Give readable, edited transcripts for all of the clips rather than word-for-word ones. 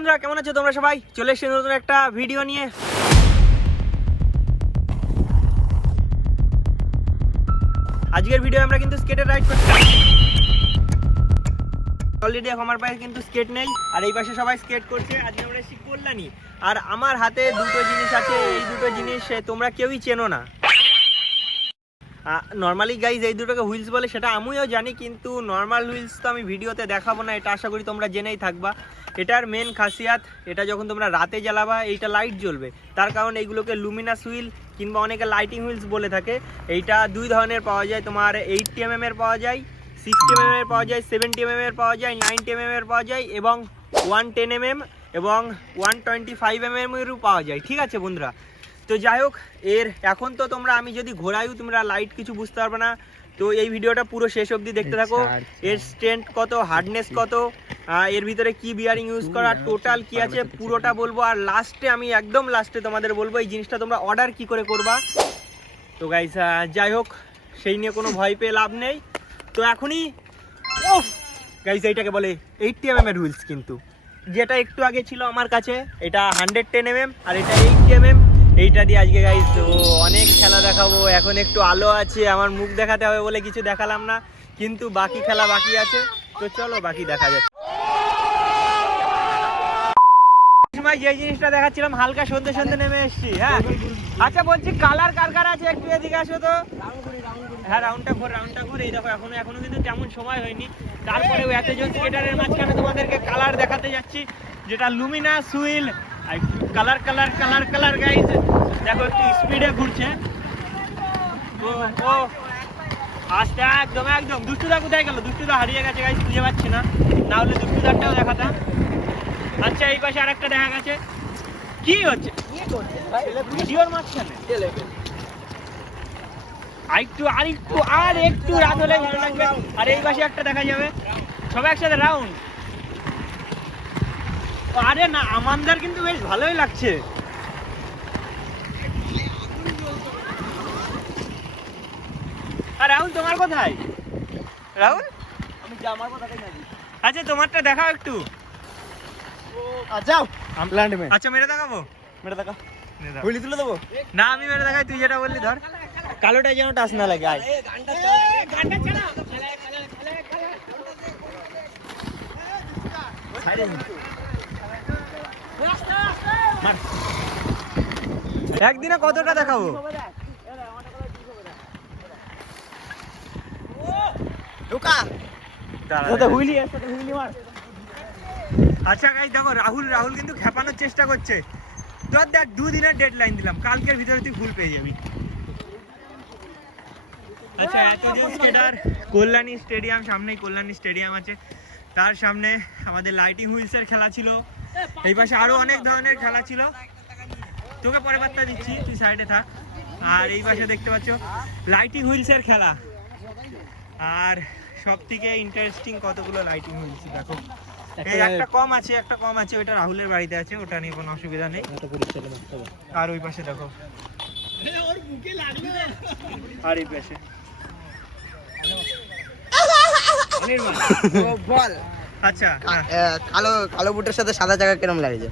বন্ধুরা, কেমন আছো তোমরা সবাই? চলে এসেছি নতুন একটা ভিডিও নিয়ে। আজকের ভিডিও আমরা কিন্তু স্কেটে রাইড করছি। অলরেডি আমার পায়ে কিন্তু স্কেট নেই, আর এই পাশে সবাই স্কেট করছে। আজকে আমরা এসেছি কল্যাণী, আর আমার হাতে দুটো জিনিস আছে। এই দুটো জিনিস তোমরা কেউই চেনো না। নর্মালি গাইজ এই দুটোকে হুইলস বলে, সেটা আমিও জানি, কিন্তু নর্মাল হুইলস তো আমি ভিডিওতে দেখাবো না। এটা আশা করি তোমরা জেনেই থাকবা। এটার মেন খাসিয়াত, এটা যখন তোমরা রাতে জ্বালাবা এইটা লাইট জ্বলবে। তার কারণ এইগুলোকে লুমিনাস হুইল কিংবা অনেকে লাইটিং হুইলস বলে থাকে। এইটা দুই ধরনের পাওয়া যায়, তোমার 80 mm এর পাওয়া যায়, 60 mm এর পাওয়া যায়, 70 mm এর পাওয়া যায়, 90 mm এর পাওয়া যায়, এবং 110 mm এবং 125 mm এরও পাওয়া যায়। ঠিক আছে বন্ধুরা, তো যাই হোক, এর এখন তো তোমরা আমি যদি ঘোরাইও তোমরা লাইট কিছু বুঝতে পারবে না। তো এই ভিডিওটা পুরো শেষ অবধি দেখতে থাকো। এর স্ট্রেংথ কত, হার্ডনেস কত, এর ভিতরে কি বিয়ারিং ইউজ করা, টোটাল কি আছে পুরোটা বলবো। আর লাস্টে আমি একদম লাস্টে তোমাদের বলবো এই জিনিসটা তোমরা অর্ডার কি করে করবা। তো গাইস যাই হোক, সেই নিয়ে কোনো ভয় পেয়ে লাভ নেই। তো এখনই গাইস এইটাকে বলে 80 mm এর হুইলস, কিন্তু যেটা একটু আগে ছিল আমার কাছে এটা 110 mm আর এটা 80 mm। এইটা দিয়ে আজকে গাইস অনেক খেলা দেখাবো। এখন একটু আলো আছে, আমার মুখ দেখাতে হবে বলে কিছু দেখালাম না, কিন্তু বাকি খেলা বাকি আছে। তো চলো বাকি দেখা যাচ্ছে। যে জিনিসটা দেখাচ্ছিলাম, হালকা সন্ধ্যে সন্ধ্যে নেমে এসছি। হ্যাঁ আচ্ছা, বলছি কালার কার কার আছে একটু এদিকে আসো তো। হ্যাঁ রাউন্ডটা ঘোর। এই দেখো এখনো কিন্তু তেমন সময় হয়নি, তারপরে এতজন স্কেটারের মাঝখানে তোমাদেরকে কালার দেখাতে যাচ্ছি, যেটা লুমিনাস হুইল। কালার গাইস দেখো, একটু স্পিডে ঘুরছে। ও আস্তে, একদম দুষ্টুদা কোথায় গেল? দুষ্টুদা হারিয়ে গেছে গাইস, খুঁজে পাচ্ছি না, না হলে দুষ্টুদারটাও দেখাতাম। আচ্ছা এই পাশে আরেকটা দেখা গেছে। কি হচ্ছে ভিডিওর মাঝখানে? আর একটু রাত হলে ভালো লাগবে। আর এই পাশে একটা দেখা যাবে, সবাই একসাথে রাউন্ড। আরে না, আমাদের কিন্তু বেশ ভালোই লাগছে। আর রাহুল তোমার কোথায়? রাহুল আমি আমার কোথায় জানি। আচ্ছা তোমারটা দেখাও একটু। যাও আচ্ছা মেরে দেখাবো, মেরে দেখা হুইলি তুলে দেবো না, আমি মেরে দেখাই, তুই যেটা বললি ধর। কালোটাই যেন টাচ না লাগে। আয় একদিনে কতটা দেখাবো? আচ্ছা গাইস দেখো, রাহুল কিন্তু খেপানোর চেষ্টা করছে। তোর দেখ, দুদিনের ডেড লাইন দিলাম, কালকের ভিতরে তুই ফুল পেয়ে যাবি। আচ্ছা এতজন স্কেটার, কল্যাণী স্টেডিয়াম, সামনেই কল্যাণী স্টেডিয়াম আছে, তার সামনে আমাদের লাইটিং হুইলসের খেলা ছিল। এই পাশে আরো অনেক ধরনের খেলা ছিল, তোকে পরে বার্তা দিচ্ছি, তুই সাইডে থাক। আর এই পাশে দেখতে পাচ্ছ লাইটিং হুইলসের খেলা। আর সব থেকে ইন্টারেস্টিং কতগুলো লাইটিং হুইলস দেখো। একটা কম আছে, ওটা রাহুলের বাড়িতে আছে, ওটা নিয়ে কোনো অসুবিধা নেই। আর ওই পাশে দেখো, আর এই পাশে বল। আচ্ছা কালো বুটের সাথে সাদা চাকা কেরম লাগছে?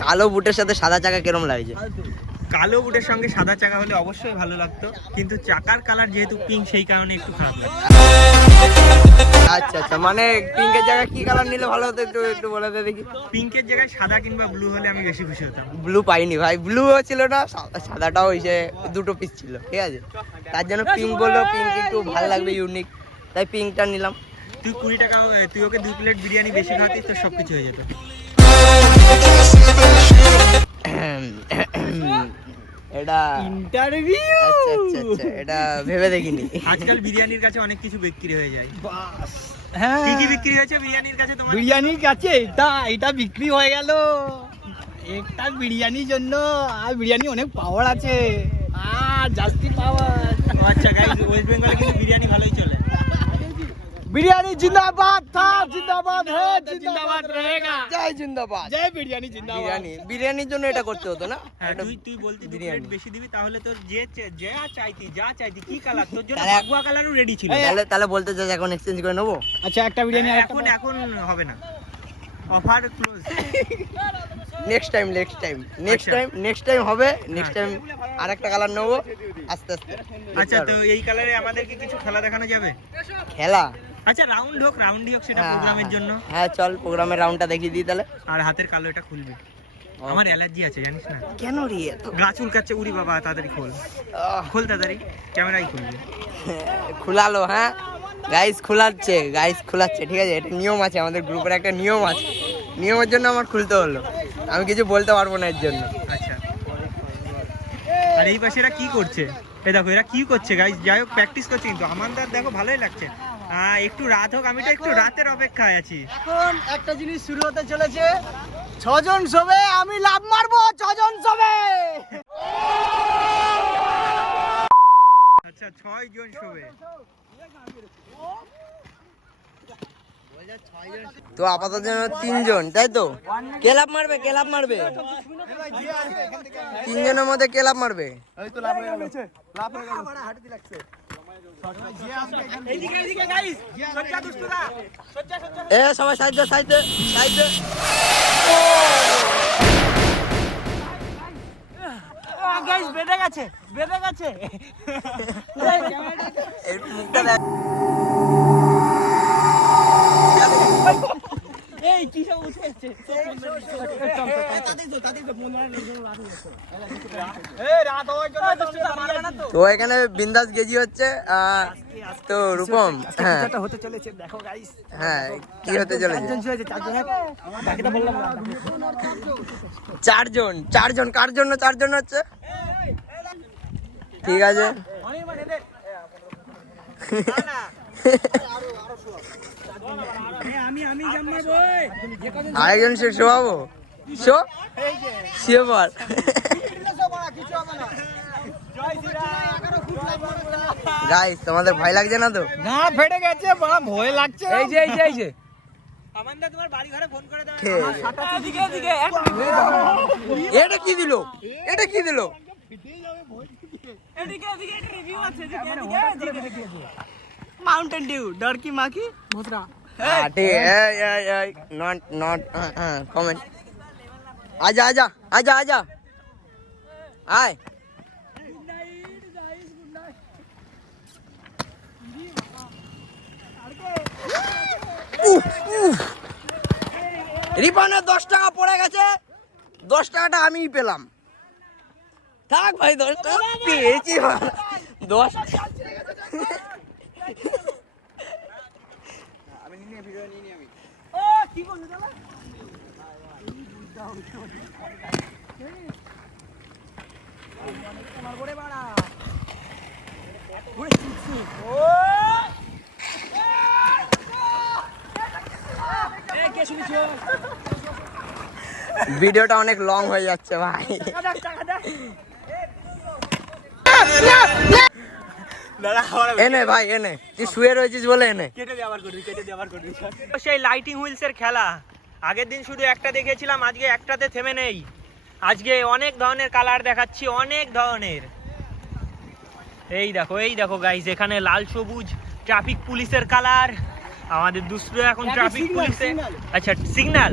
কালো বুটের সাথে সাদা চাকা কেরম লাগছে? কালো বুটের সঙ্গে সাদা চাকা হলে অবশ্যই ভালো লাগতো, কিন্তু চাকার কালার যেহেতু পিঙ্ক, সেই কারণে একটু খারাপ লাগে। আচ্ছা মানে পিঙ্কের জায়গায় কি কালার নিলে ভালো হতো একটু বলে দে দেখি। পিঙ্কের জায়গায় সাদা কিংবা ব্লু হলে আমি বেশি খুশি হতাম। ব্লু পাইনি ভাই, ব্লু ছিল না, সাদাটাও হয়েছে, দুটো পিস ছিল, ঠিক আছে, তার জন্য পিঙ্ক বললো, পিঙ্ক একটু ভালো লাগবে, ইউনিক, তাই পিঙ্কটা নিলাম। তুই 20 টাকা, তুই ওকে 2 প্লেট বিরিয়ানি বেশি খাওয়াতিস, তো সবকিছু হয়ে যেত। এটা ইন্টারভিউ। আচ্ছা এটা ভেবে দেখিনি। আজকাল বিরিয়ানির কাছে অনেক কিছু বিক্রি হয়ে যায়। হ্যাঁ, কি বিক্রি হয়েছে বিরিয়ানির কাছে তোমার? বিরিয়ানির কাছে এটা বিক্রি হয়ে গেল। একটা বিরিয়ানির জন্য, আর বিরিয়ানি অনেক পাওয়ার আছে, আর জাস্তি পাওয়ার। আচ্ছা গাইস, ওয়েস্ট বেঙ্গলে কিন্তু বিরিয়ানি ভালোই চলে। बिरयानी जिंदाबाद था, जिंदाबाद है, जिंदाबाद रहेगा। জয় জিন্দাবাদ, जय बिरयानी जिंदाबाद। বিরিয়ানির জন্য এটা করতে হতো না? হ্যাঁ, তুই বলতি 2 প্লেট বেশি দিবি, তাহলে তোর যা চাইতি কি কালার, তোর জন্য তাহলে ভগবা কালারও রেডি ছিল। তাহলে বলতে চাস এখন এক্সচেঞ্জ করে নেবো? আচ্ছা একটা বিরিয়ানি, এখন হবে না। Offer close. নেক্সট টাইম হবে। নেক্সট টাইম আরেকটা কালার নেবো আস্তে আস্তে। আচ্ছা, তো এই কালারে আমাদেরকে কিছু খেলা দেখানো যাবে? খেলা? আচ্ছা, রাউন্ড হোক সেটা প্রোগ্রামের জন্য। হ্যাঁ চল, প্রোগ্রামের রাউন্ডটা দেখিয়ে দিই তাহলে। আর হাতের কালো এটা খুলবে, আমার অ্যালার্জি আছে জানিস না। কেন রে? গা চুলকাচ্ছে। উড়ি বাবা, তাড়াতাড়ি খোল তাড়াতাড়ি, ক্যামেরাই খুলবে। খোলালো। হ্যাঁ গাইস খোলাচ্ছে, ঠিক আছে? এটা নিয়ম আছে, আমাদের গ্রুপের একটা নিয়ম আছে, নিয়মের জন্য আমার খুলতে হলো। আমি কিছু বলতে পারবো না এর জন্য। আচ্ছা, আর এই পাশে এরা কি করছে? এই দেখো এরা কি করছে গাইস। যাই হোক, প্র্যাকটিস করছে, কিন্তু আমাদের দেখো ভালোই লাগছে। একটু রাত হোক, আমি তো একটু রাতের অপেক্ষায় আছি। এখন একটা জিনিস শুরু হতে চলেছে। 6 জন শোবে, আমি লাভ মারবো। 6 জন শোবে। আচ্ছা, 6 জন শোবে। তো আপাতত জন্য 3 জন, তাই তো? কে লাভ মারবে? 3 জনের মধ্যে কে লাভ মারবে? এ সবাই সাইড দে। গাইস বেঁধে গেছে। এই মুখটা দেখ। এই কি সব উঠে যাচ্ছে। তো এখানে বিন্দাস গেজি হচ্ছে। তো রূপম, হ্যাঁ হতে চলেছে দেখো গাইস। হ্যাঁ কি হতে চলেছে? 4 জন। কার জন্য 4 জন হচ্ছে? ঠিক আছে, আরেকজন শোয়াবো। বল। গাইস তোমাদের ভয় লাগছে না তো? না, ফেটে গেছে, বড় ভয় লাগছে। এই যে আমানদা, তোমার বাড়ি ঘরে ফোন করে দাও। এটা কি দিল? মাউন্টেন ডিউ, ডরকি মাকি, ভোতরা। ঠিক है। Not comment. आजा आए। রিপনে 10 টাকা পড়ে গেছে। 10 টাকাটা আমিই পেলাম। থাক ভাই, 10 টাকা পেয়েছি। 10 ভিডিওটা অনেক লং হয়ে যাচ্ছে ভাই। এনে ভাই এনে, তুই শুয়ে রয়েছিস বলে এনে। সেই লাইটিং হুইলসের খেলা আগের দিন শুধু একটা দেখেছিলাম, আজকে একটাতে থেমে নেই। আজকে অনেক ধরনের কালার দেখাচ্ছি, অনেক ধরনের। এই দেখো গাইস, এখানে লাল সবুজ ট্রাফিক পুলিশের কালার। আমাদের দুষ্টু এখন ট্রাফিক পুলিশে, আচ্ছা সিগন্যাল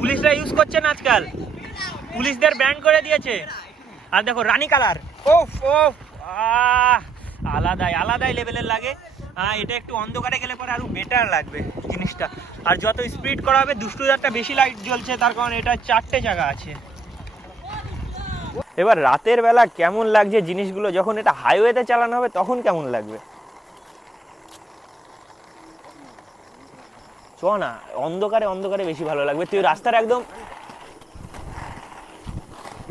পুলিশরা ইউজ করছে না আজকাল, পুলিশদের ব্যান করে দিয়েছে। আর দেখো রানী কালার, ওফ আলাদাই লেভেলের লাগে। এটা একটু অন্ধকারে গেলে পরে আরো বেটার লাগবে জিনিসটা। আর যত স্পিড করা হবে, দুষ্টুদারটা বেশি লাইট জ্বলছে, তার কারণ এটা 4টে জায়গা আছে। এবার রাতের বেলা কেমন লাগছে জিনিসগুলো, যখন এটা হাইওয়েতে চালানো হবে তখন কেমন লাগবে। চ না, অন্ধকারে বেশি ভালো লাগবে। তুই রাস্তার একদম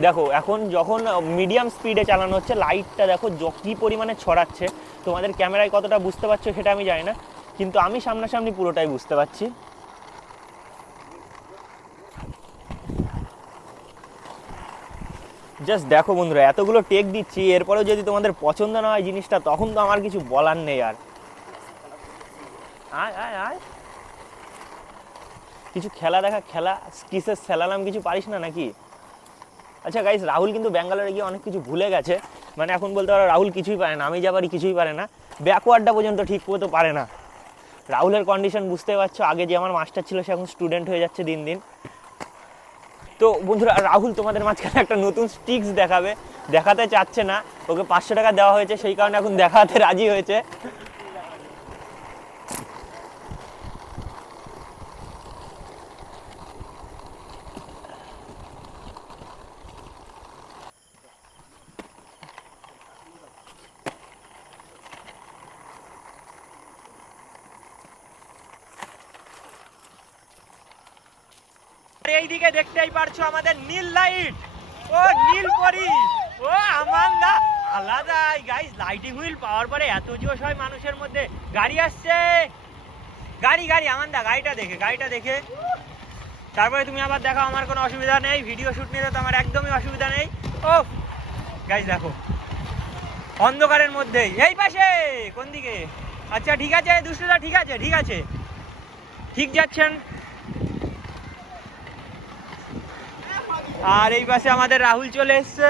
দেখো, এখন যখন মিডিয়াম স্পিডে চালানো হচ্ছে, লাইটটা দেখো কি পরিমাণে ছড়াচ্ছে। তোমাদের ক্যামেরায় কতটা বুঝতে পারছো সেটা আমি জানি না, কিন্তু আমি সামনাসামনি পুরোটাই বুঝতে পারছি। জাস্ট দেখো বন্ধুরা, এতগুলো টেক দিচ্ছি, এরপরেও যদি তোমাদের পছন্দ না হয় জিনিসটা, তখন তো আমার কিছু বলার নেই আর। আয় কিছু খেলা কিসের খেলালাম, কিছু পারিস না নাকি? আচ্ছা গাইস, রাহুল কিন্তু ব্যাঙ্গালোরে গিয়ে অনেক কিছু ভুলে গেছে। মানে এখন বলতে পারো রাহুল কিছুই পারে না, আমি যা পারি কিছুই পারে না, ব্যাকওয়ার্ডটা পর্যন্ত ঠিক করতে পারে না। রাহুলের কন্ডিশন বুঝতে পারছো, আগে যে আমার মাস্টার ছিল সে এখন স্টুডেন্ট হয়ে যাচ্ছে দিন দিন। তো বন্ধুরা রাহুল তোমাদের মাঝখানে একটা নতুন স্টিক্স দেখাতে চাচ্ছে না, ওকে 500 টাকা দেওয়া হয়েছে সেই কারণে এখন দেখাতে রাজি হয়েছে। এইদিকে দেখতেই পারছো আমাদের নীল লাইট, ও নীল পরি, ও আমান্দা আলাদাই গাইস। লাইটিং হুইল পাওয়ার পরে এত জোশ হয় মানুষের মধ্যে। গাড়ি আসছে, গাড়ি আমান্দা, গাড়িটা দেখে তারপরে তুমি আবার দেখো। আমার কোনো অসুবিধা নেই, ভিডিও শুট নিতে তো আমার একদমই অসুবিধা নেই। ও গাইস দেখো অন্ধকারের মধ্যেই, এই পাশে কোন দিকে? আচ্ছা ঠিক আছে দুষ্টুদা, ঠিক আছে ঠিক যাচ্ছেন। আর এই পাশে আমাদের রাহুল চলে এসছে।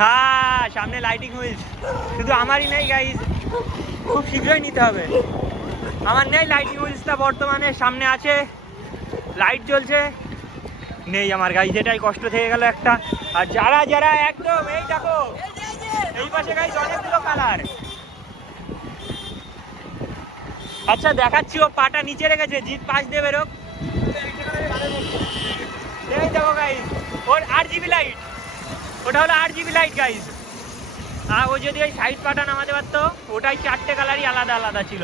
হ্যাঁ সামনে লাইটিং হুইলস, শুধু আমারই নেই গাইস, খুব শীঘ্রই নিতে হবে। আমার নেই লাইটিং হুইলসটা বর্তমানে, সামনে আছে লাইট জ্বলছে, নেই আমার গাইস, এটাই কষ্ট থেকে গেল একটা। আর যারা একদম এই দেখো এই পাশে গাইস অনেকগুলো কালার। আচ্ছা দেখাচ্ছি, ও পাটা নিচে রেখেছে, জিৎ পাশ দিয়ে বেরোক। এই দেখো গাইস ওর RGB লাইট, ওটা হলো RGB লাইট গাইস। আর ও যদি ওই সাইড পাটা নামাতে পারতো, ওটাই 4টে কালারই আলাদা ছিল।